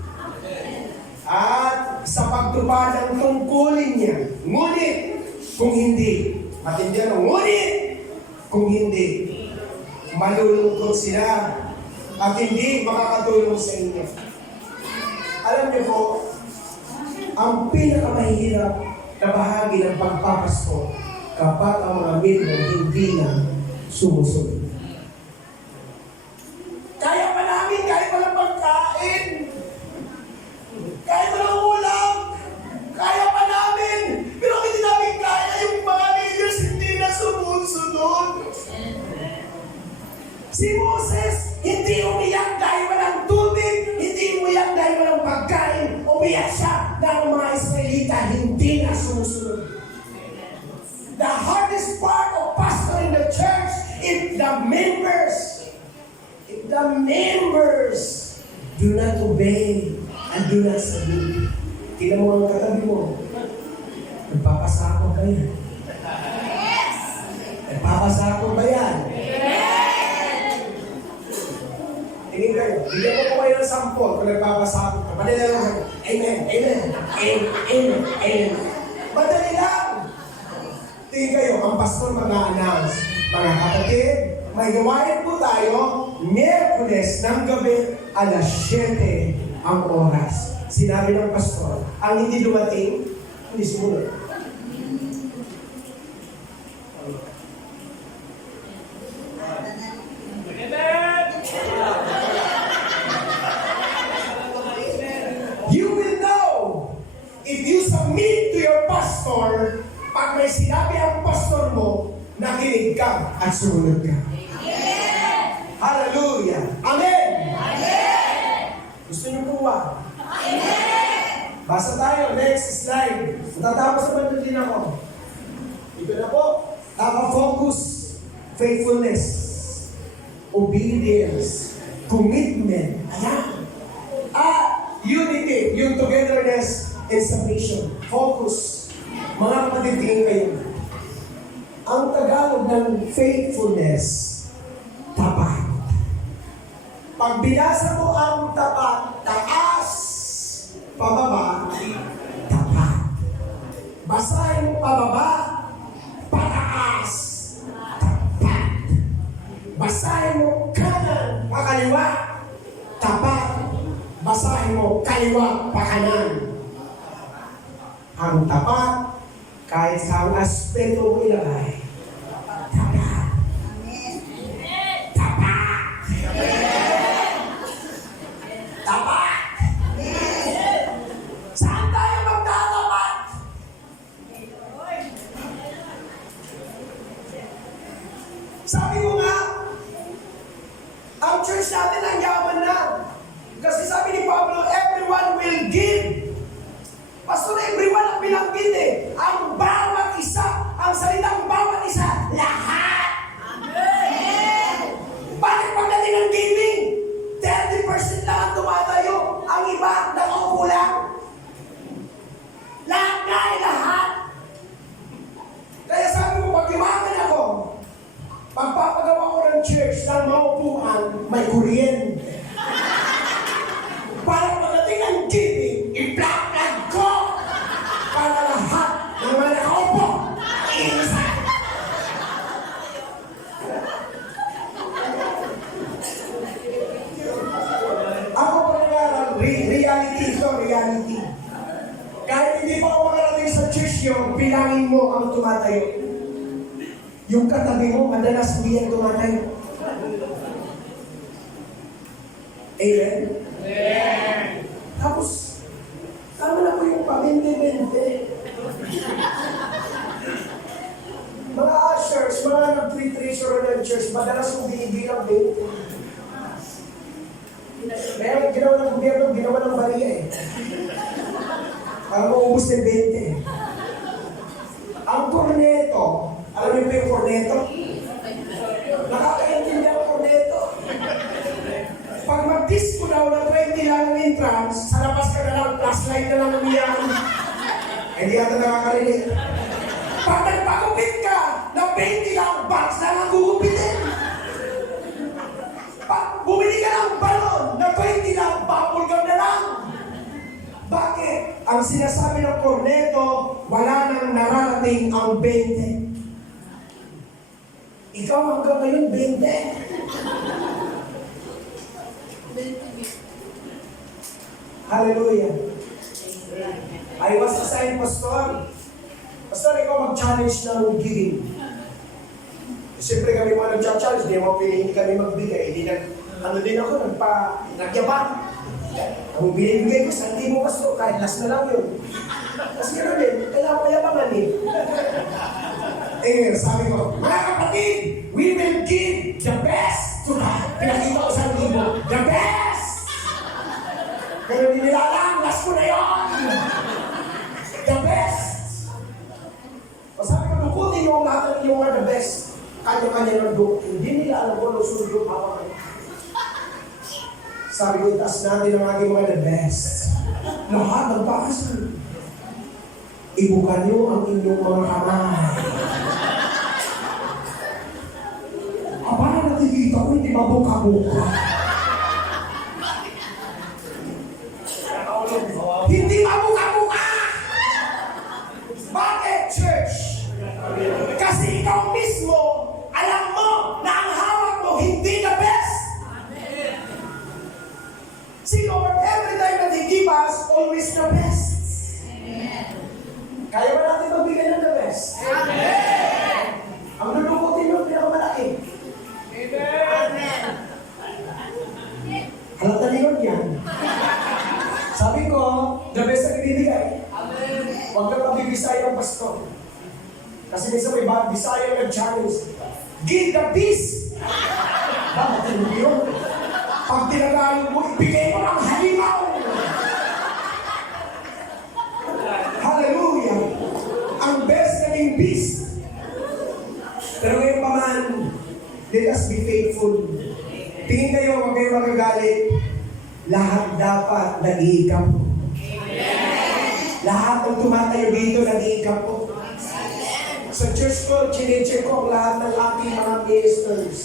At sa pagtupad ng tungkulin niya. Ngunit, kung hindi, matindihan mo, ngunit, kung hindi, malulungkot sila at hindi makakatulong sa inyo. Alam niyo po, ang pinakamahirap na bahagi ng pagpapasko kapag ang mga membro hindi na sumusunod. Kaya pa namin, kahit walang pagkain, kahit walang ulam, kaya pa namin, pero hindi namin kaya yung mga leaders hindi na sumusunod. Si Moses, hindi umiyak dahil walang tubig, hindi umiyak dahil walang pagkain, umiyak siya dahil mga Israelita hindi na sumusunod. The hardest part of pastoring the church is the members. If the members do not obey and do not submit, tingnan mo ang katabi mo, nagpapasako ba yan? Nagpapasako ba yan? Tingin kayo, bigyan ko po kayo ng sampol kung nagpapasako ka. Madali lang ako. Amen, amen, amen, amen, amen. Madali lang. Tingin kayo, ang pastor mag-a-announce. Mga kapatid, may gawain po tayo, Miyerkules ng gabi, alas 7 ang oras. Sinabi ng pastor, ang hindi dumating, hindi sumunod. You will know if you submit to your pastor, pag may sinabi ang pastor mo, nakinig ka at sumunod ka. Hallelujah! Amen! Gusto niyo po ba? Basa tayo, next slide. Tatapos naman din ako. Ito na po. Focus, faithfulness, obedience, commitment. Ayan. Unity, yung togetherness and submission. Focus. Mga kapatid, tingin kayo. Ang Tagalog ng faithfulness, tapat. Pag binasa mo ang tapat, taas, pababa, tapat. Basahin mo pababa, pataas, tapat. Basahin mo kanan, pakaliwa, tapat. Basahin mo kaliwa, pakanan. Ang tapat, kahit sa ang aspeto mo ilagay, tapat. Tapat. Tapat. Saan tayo magtatapat? Sabi ko nga, ang church natin ang yaman na. Kasi sabi ni Pablo, everyone will give. Pastor, everyone ang binanggit eh. Ang bawat isa, ang salitang bawat isa, lahat. Amen! Bakit pagdating ng giving, 30% lang ang tumatayo, ang iba nakaupo lang? Lahat nga eh, lahat. Kaya sabi mo, pag yumaman ako, pagpapagawa ko ng church ng maupuan, may kuryente. Para pagdating ng giving, i-plug ko para lahat ng mga nakaupo, isa. Ako po nangaral, reality ito, reality. Kahit hindi pa ako makarating sa church yun, bilangin mo ang tumatayo. Yung katabi mo, madalas hindi yan tumatayo. Amen? Tapos, tama na po yung pa-20-20. Mga ushers, mga nag-pre-treasurer ng church, madalas kong binibilang 20. Kaya ginawa ng gobyerno, ginawa ng bariya eh. Para maubos ng 20. Ang korneto, alam niyo ba yung korneto? Nakakaintindi ang korneto. Pag mag-disco daw na 20 lang ang entrance, sa labas ka na lang, flashlight na lang umiyan. Hindi ata nakakarinig. Pag nagpagupit ka, na 20 lang, box na lang gugupitin. Pag bumili ka ng balon, na 20 lang, bubble gum na lang. Bakit? Ang sinasabi ng korneto, wala nang nararating ang 20. Ikaw hanggang ngayon, 20. Hallelujah. I was assigned pastor. Pastor, ikaw mag-challenge ng giving. Siyempre kami mga nag-challenge, hindi kami magbigay. Ano din ako, nagyabang. Ang binibigay ko, sa hindi mo pastor, kahit last na lang yun. Kasi gano'n din, kailangan mayabangan eh. Sabi ko, mga kapatid, we will give the best to God. Pinakita ko sa libo, the best! Pero hindi nila alam, last ko na yun! The best! O sabi ko, dukutin yung lahat yung the best. Kanya-kanya ng dukot. Hindi nila alam ko, lusunod yung hawak. Sabi ko, itaas natin ang aking mga the best. Lahat ng pakasal. Ibukan niyo ang inyong mga kamay. Para nakikita ko, hindi mabuka-buka. Hindi mabuka-buka! Bakit, church? Kasi ikaw mismo, alam mo na ang hawak Kaya ba natin magbigay ng the best? Ang lulukutin yung pinakamalaki. Halata niyo yan. Sabi ko, the best ang ibibigay. Huwag na pag-ibisaya ang pastor. Kasi minsan may bawat bisaya nag-challenge. Give the peace! Bakit hindi yun? Pag tinagalo mo, ibigay mo ang halimaw! Hallelujah! Ang best naging peace. Pero ngayon pa man, let us be faithful. Tingin kayo, huwag kayo magagalit. Lahat dapat nag-iikap po. Lahat ng tumatayo dito nag-iikap po. Sa church ko, chinecheck ko ang lahat ng aking mga ministers.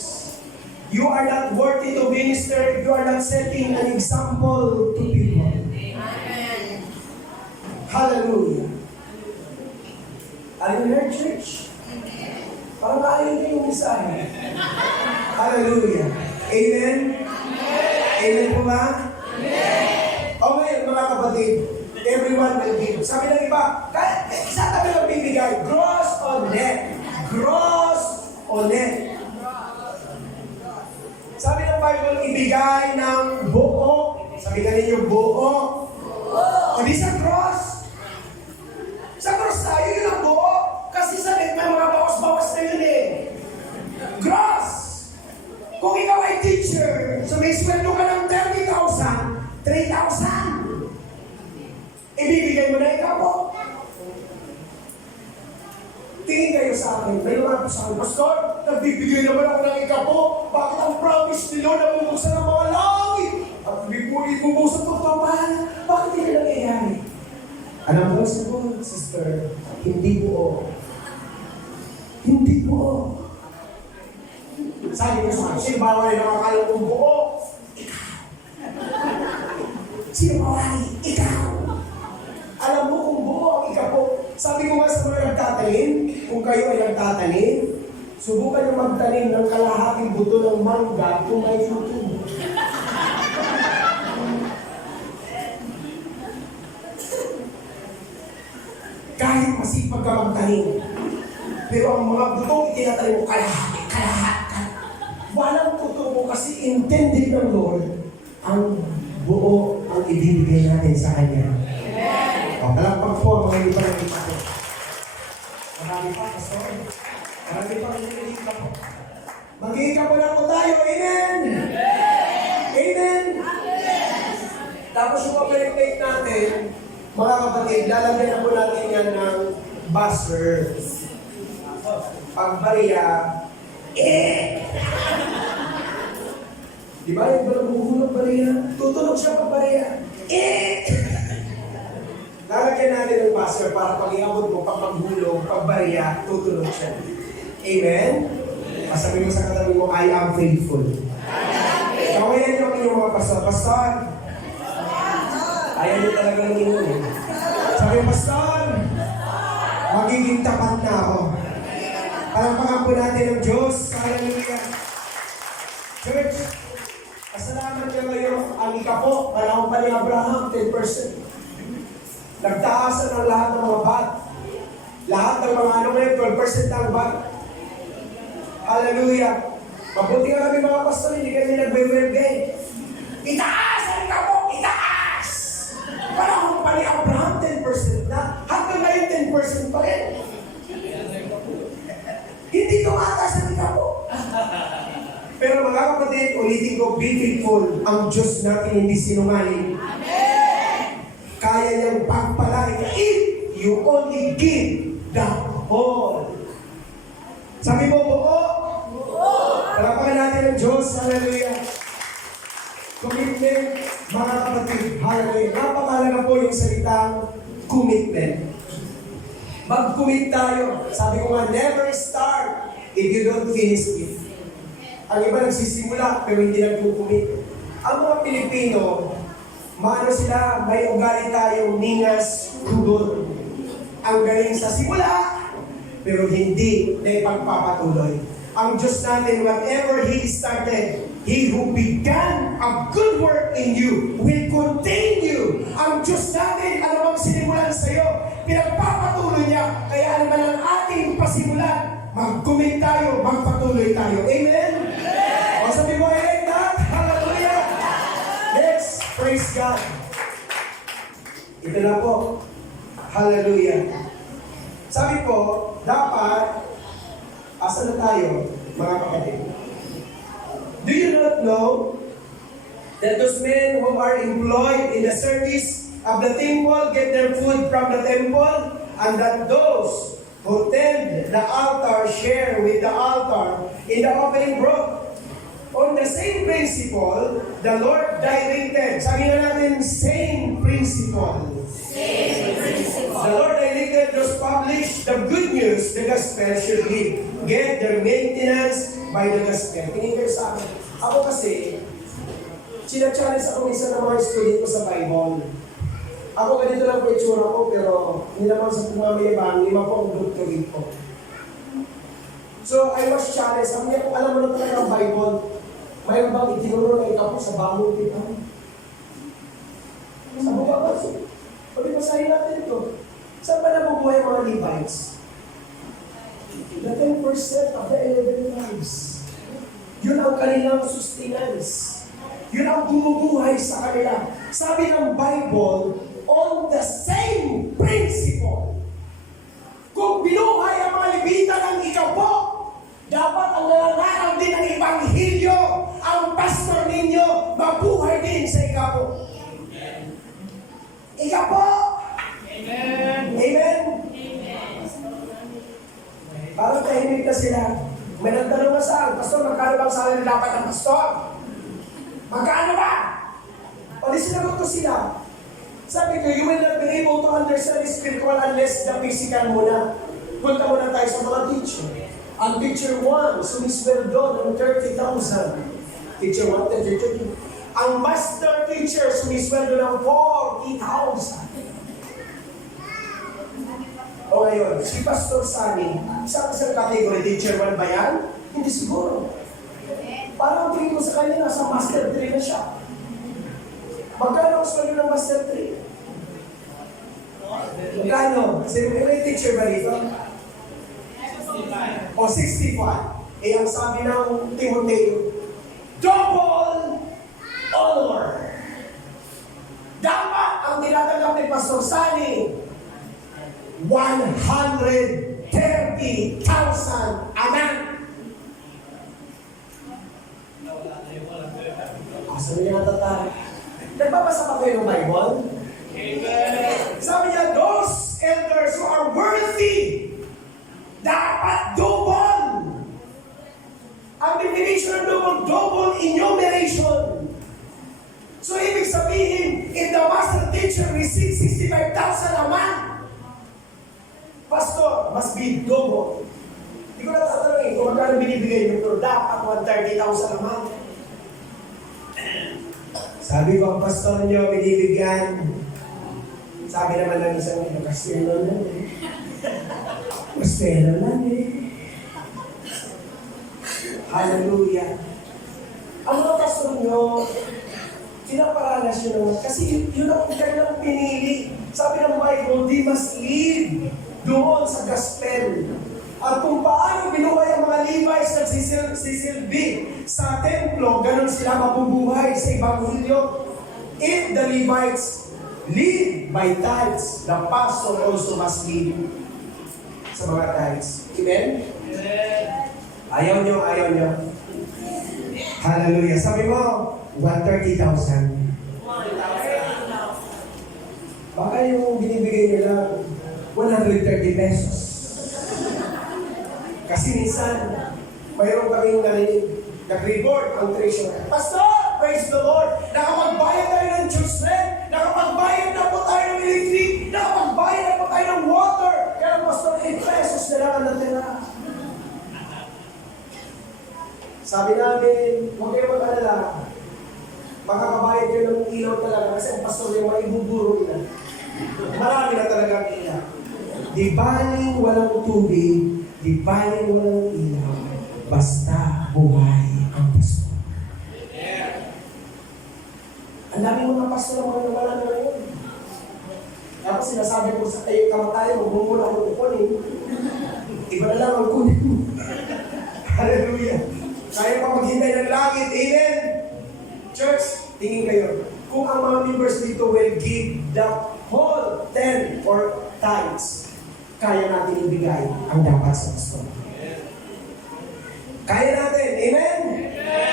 You are not worthy to minister if you are not setting an example to people. Hallelujah. Are you here, church? Parang ayaw niyo yung mensahe. Hallelujah. Amen? Amen po ba? O ngayon, mga kapatid, everyone will give. Sabi ng iba, kahit isa kami lang bibigay, gross or net? Gross or net? Sabi ng Bible, ibigay ng buo. Sabi ka ninyo, buo. O di sa cross. Sa cross tayo, yun ang buo. Kasi sa net, may mga bawas-bawas na yun eh. Gross. Kung ikaw ay teacher, so may sweldo ka ng 30,000, 3,000. Ibibigay mo na ikaw po. Tingin kayo sa akin, may mga sa akin, Pastor, nagbibigay naman ako ng ikapo. Bakit ang promise ni Lord na bubuksan ng mga langit? At bubuksan ng papahan. Bakit hindi nangyayari? Alam mo sa po, sister, hindi buo. Hindi buo. Sabi ko sa akin, sino ba ay nakakala kong buo? Ikaw. Sino ba ay? Ikaw. Alam mo kung buo ang ikapo. Sabi ko nga sa mga nagtatanim, kung kayo ay nagtatanim, subukan yung magtanim ng kalahating buto ng mangga kung may tutubo. Kahit masipag ka magtanim, pero ang mga butong itinatanim mo kalahat. Walang tutubo kasi intended ng Lord ang buo ang ibibigay natin sa Kanya. O, palakpak po ang mga iba ng iba po. Marami pa, Pastor. Marami pa ang iba po. Mag-iika po lang po tayo. Amen! Amen! Tapos yung pag-meditate natin, mga kapatid, lalagyan na po natin yan ng buzzer. Pag-bariya, Di ba yung balang buhulog bariya? Tutunog siya pag-bariya. Lalagyan natin ng buzzer para pag iabot mo, pag maghulog, pag-bariya, tutunog siya. Amen? Sabi mo sa katabi mo, I am faithful. Kawayan niyo ang inyong mga pastor. Pastor! Ayaw niyo talaga ng inyong. Sabi mo, Pastor! Magiging tapat na ako. Palampakan po natin ang Diyos. Hallelujah. Church, kasalamat niya ngayon ang ikapo. Panahon pa ni Abraham, 10%. Nagtaasan ang lahat ng mga bat. Lahat ng mga ano ngayon, 12% ang bat. Hallelujah. Mabuti nga kami mga pastor, hindi kami nagbe-welgay. Itaas ang ikapo! Itaas! Panahon pa ni Abraham, 10% na. Hanggang ngayon, 10% pa rin. Hindi tumataas ang ikapo. Pero mga kapatid, ulitin ko, be faithful. Ang Diyos natin hindi sinungaling. Kaya niyang pagpalain if you only give the whole. Sabi mo, buo? Palapakan natin ang Diyos. Hallelujah. Commitment, mga kapatid. Hallelujah. Napakalaga po yung salitang commitment. Mag-commit tayo. Sabi ko nga, never start if you don't finish it. Ang iba nagsisimula pero hindi nagkukumit. Ang mga Pilipino, maano sila, may ugali tayong ningas, kudol. Ang galing sa simula, pero hindi na ipagpapatuloy. Ang Diyos natin, whatever He started, He who began a good work in you will continue. Ang Diyos natin, ano bang sinimulan sa'yo? pinagpapatuloy niya. Kaya ano man ang ating pasimulan, mag-commit tayo, magpatuloy tayo. Amen? O sabi mo, I like that. Hallelujah. Next, praise God. Ito na po. Hallelujah. Sabi po, dapat, asa na tayo, mga kapatid? Do you not know that those men who are employed in the service of the temple get their food from the temple, and that those who tend the altar share with the altar in the offering brought? On the same principle, the Lord directed, sabi na natin, same principle. The Lord directed those publish the good news, the gospel should live, get their maintenance by the gospel. Tingin kayo sa akin. Ako kasi, sina-challenge ako isa ng mga student ko sa Bible. Ako ganito lang po itsura ko, pero hindi naman sa pumamayabang, lima po ang doctorate ko. So, I was challenged. Sabi niya, kung alam mo na talaga ang Bible, mayroon bang itinuro na ikaw sa bangon kita? Sabi ka ba? Pwede basahin natin ito. Saan ba nabubuhay ang mga Levites? The 10% of the 11 tribes. Yun ang kanilang sustenance. Yun ang bumubuhay sa kanila. Sabi ng Bible, on the same principle. Kung binuhay ang mga Levita ng ikaw po, dapat ang nananakaw din ng Ebanghelyo, ang pastor ninyo, mabuhay din sa ikaw po. Ikaw po! Amen! Amen! Parang tahimik na sila. May nagtanong na saan, Pastor, magkano bang sala na dapat ng pastor? Magkano ba? O di sinagot ko sila. Sabi ko, you will not be able to understand the spiritual unless the physical muna. Punta muna tayo sa mga teacher. Ang teacher 1, sumisweldo ng 30,000. Teacher 1, 32. Ang master teacher, sumisweldo ng 40,000. O ngayon, si Pastor Sunny, sa category, teacher 1 ba yan? Hindi siguro. Parang tingin ko sa kanya, nasa master 3 na siya. Magkano ang sweldo ng master 3? Magkano? May teacher ba dito? O 65. Eh, ang sabi ng Timoteo, double honor. Dapat ang tinatanggap ni Pastor Sunny, 130,000 a month. Sabi niya tatay, nagbabasa pa kayo ng Bible? Amen. Sabi niya, those elders who are worthy, dapat double. Ang definition ng double enumeration. So, ibig sabihin, if the master teacher receives 65,000 a month, Pastor, must be double. Hindi ko na tatanungin kung magkano binibigay niyo, pero dapat 130,000 a month. Sabi ko, ang pastor niyo, binibigyan. Sabi naman ng isang kasino lang eh. Maspera lang eh. Hallelujah. Ang mga pastor niyo, pinaparanas yun naman. Kasi yun ang kanilang pinili. Sabi ng Bible, they must live doon sa gospel. At kung paano binuhay ang mga Levites na sisilbi sa templo, ganun sila mabubuhay sa Ebanghelyo. If the Levites live by tithes, the pastor also must live sa mga tithes. Amen? Ayaw nyo, ayaw nyo. Hallelujah. Sabi mo, 130,000. Baka yung binibigay nila, 130 pesos. Kasi minsan, mayroon kaming nag-report ang treasurer. Pastor, praise the Lord! Nakapagbayad tayo ng juice rent, nakapagbayad na po tayo ng electric, nakapagbayad na po tayo ng water. Kaya Pastor, 8 pesos na lang ang natira. Sabi namin, huwag kayo mag-alala. Makakabayad kayo ng ilaw talaga kasi ang pastor yung maibuburo na. Marami na talaga ang ilaw. Di baling walang tubig, di baling walang ilaw, basta buhay ang pastor. Ang dami mga pastor na mga nawala na ngayon. Tapos sinasabi ko sa kayo kamatayan, huwag mo muna akong kukunin. Iba na lang ang kunin. Hallelujah. Kaya pa maghintay ng langit. Amen? Church, tingin kayo. Kung ang mga members dito will give the whole 10 or tithes, kaya natin ibigay ang dapat sa gusto. Kaya natin. Amen?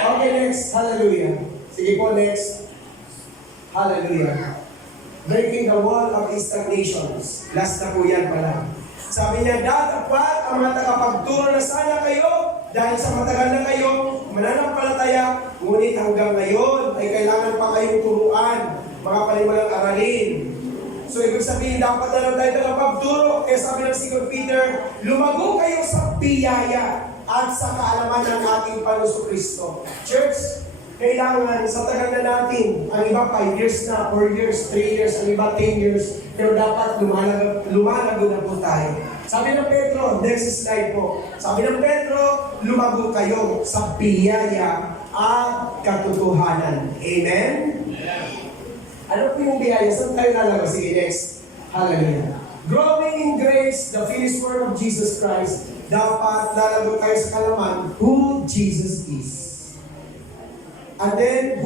Okay, next. Hallelujah. Sige po, next. Hallelujah. Breaking the wall of stagnations. Last na po yan pala. Sabi niya, dapat ang mga tagapagturo na sana kayo dahil sa matagal na kayo mananampalataya, ngunit hanggang ngayon ay kailangan pa kayong turuan mga palimalang aralin. So ibig sabihin, dapat na lang tayo tagapagturo. Kaya sabi ng 2 Peter, lumago kayo sa biyaya at sa kaalaman ng ating Panginoon Kristo. Church, kailangan sa tagal na natin, ang iba 5 years na, 4 years, 3 years, ang iba 10 years, pero dapat lumalago na po tayo. Sabi ng Pedro, next slide po. Sabi ng Pedro, lumago kayo sa biyaya at katotohanan. Amen? Ano po yung biyaya? Saan tayo lalago? Sige, next. Hallelujah. Growing in grace, the finished work of Jesus Christ, dapat lalago tayo sa kalaman who Jesus is. And then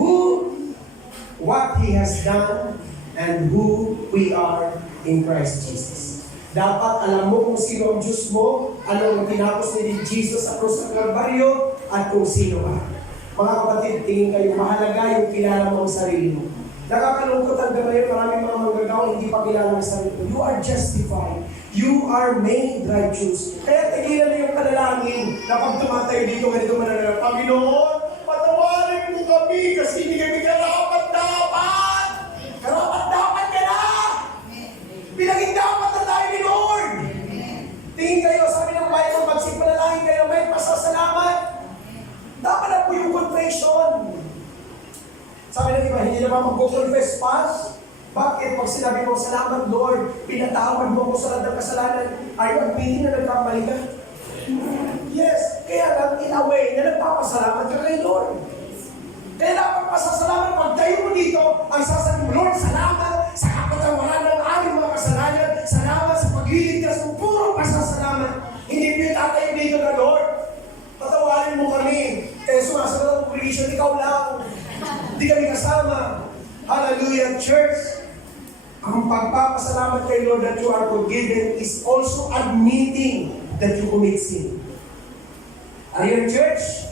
what He has done, and who we are in Christ Jesus. Dapat alam mo kung sino ang Diyos mo, ano ang tinapos ni Jesus sa krus ng Kalbaryo, at kung sino ka. Mga kapatid, tingin kayo, mahalaga yung kilala mo ang sarili mo. Nakakalungkot hanggang ngayon, maraming mga manggagawa hindi pa kilala ang sarili mo. You are justified. You are made righteous. Kaya tigilan na yung panalangin na pag tumatayo dito, ganito mananala, Panginoon, patawarin mo kami kasi hindi kami karapat-dapat. Karapat-dapat ka na! Pinaging-dapat na tayo ni Lord! Tingin kayo, sabi ng Bible, magsipanalangin kayo, may pasasalamat. Dapat na po yung confession. Sabi ng iba, hindi naman mag-confess pass. Bakit? Pag sinabi mo, salamat Lord, pinatawad mo ako sa lahat ng kasalanan, are you admitting na nagkamali ka? Yes, kaya lang in a way na nagpapasalamat ka kay Lord. Kaya dapat pasasalamat, pag tayo mo dito, ang sasabi mo, Lord, salamat sa kapatawaran ng aming mga kasalanan, salamat sa pagliligtas mo, puro pasasalamat. Hindi mo yung tatayo dito na Lord, patawarin mo kami. Kaya sumasagot ang congregation, ikaw lang. Hindi kami kasama. Hallelujah, church. Ang pagpapasalamat kay Lord that you are forgiven is also admitting that you commit sin. Are you in church?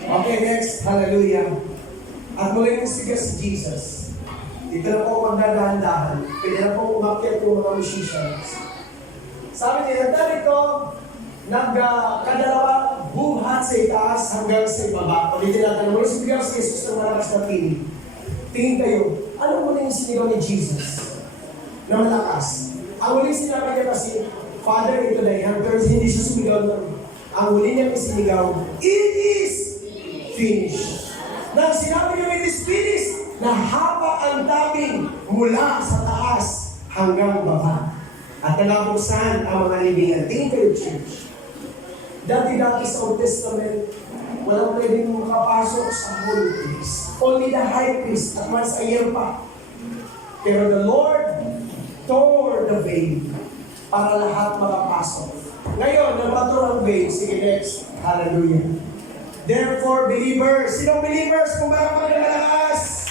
Okay, next. Hallelujah. At muli po si Jesus. Dito na po magdadahan-dahan. Pwede na po umakyat yung mga musicians. Sabi nila, dito, nagkadalawa buhat sa itaas hanggang sa ibaba. Ulitin natin, muli si Jesus ng malakas na piling. Tingin kayo, ano muli yung sinigaw ni Jesus na malakas? Ang muli sinabi niya kasi, Father, ito na yan, pero hindi siya sumigaw nun. Ang muli niya sinigaw, it is finished. Nang sinabi niya, it is finished, nahaba ang tabing mula sa taas hanggang baba. At nalabuksan ang mga libingan. Tingin kayo, church. Dati-dati sa Old Testament, walang pwedeng makapasok sa holy place. Only the high priest at once a year pa. Pero the Lord tore the veil para lahat makapasok. Ngayon, nabato ang veil. Sige, next. Hallelujah. Therefore, believers. Sinong believers? Kung baka malakas.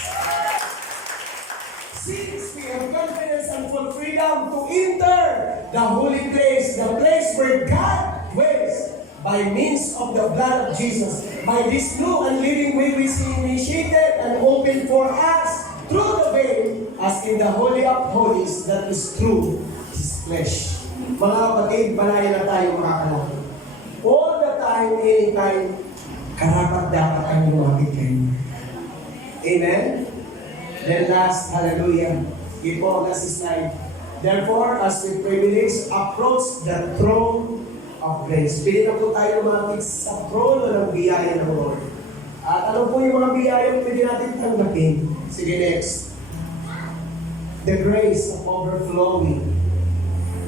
Since we have confidence and full freedom to enter the holy place, the place where God dwells, by means of the blood of Jesus, by this new and living way which He initiated and opened for us through the veil, as in the Holy of Holies that is through His flesh. Mga kapatid, malaya na tayo makakalaki. All the time, anytime, karapat-dapat ang lumapit kayo. Amen? Then last, hallelujah. Give po, last slide. Therefore, as we privilege approach the throne of grace. Pili na po tayo lumapit sa trono ng biyaya ng Lord. At ano po yung mga biyaya na pwede natin tanggapin? Sige, next. The grace of overflowing.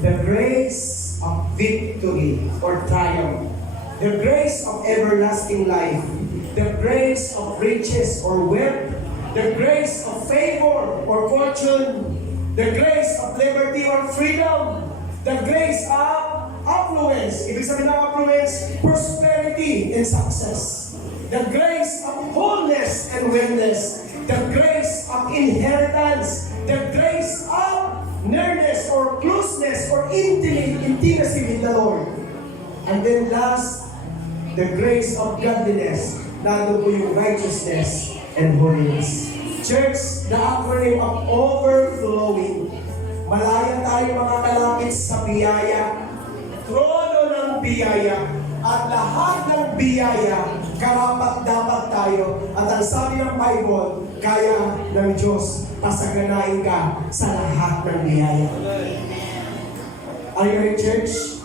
The grace of victory or triumph. The grace of everlasting life. The grace of riches or wealth. The grace of favor or fortune. The grace of liberty or freedom. The grace of affluence. Ibig sabihin ng affluence, prosperity and success. The grace of wholeness and wellness. The grace of inheritance. The grace of nearness or closeness or intimacy with the Lord. And then last, the grace of godliness. Nandun po yung righteousness and holiness. Church, the acronym of overflowing. Malaya tayo mga kalapit sa biyaya, trono ng biyaya, at lahat ng biyaya, karapat-dapat tayo. At ang sabi ng Bible, kaya ng Diyos, pasaganain ka sa lahat ng biyaya. Are you ready, church?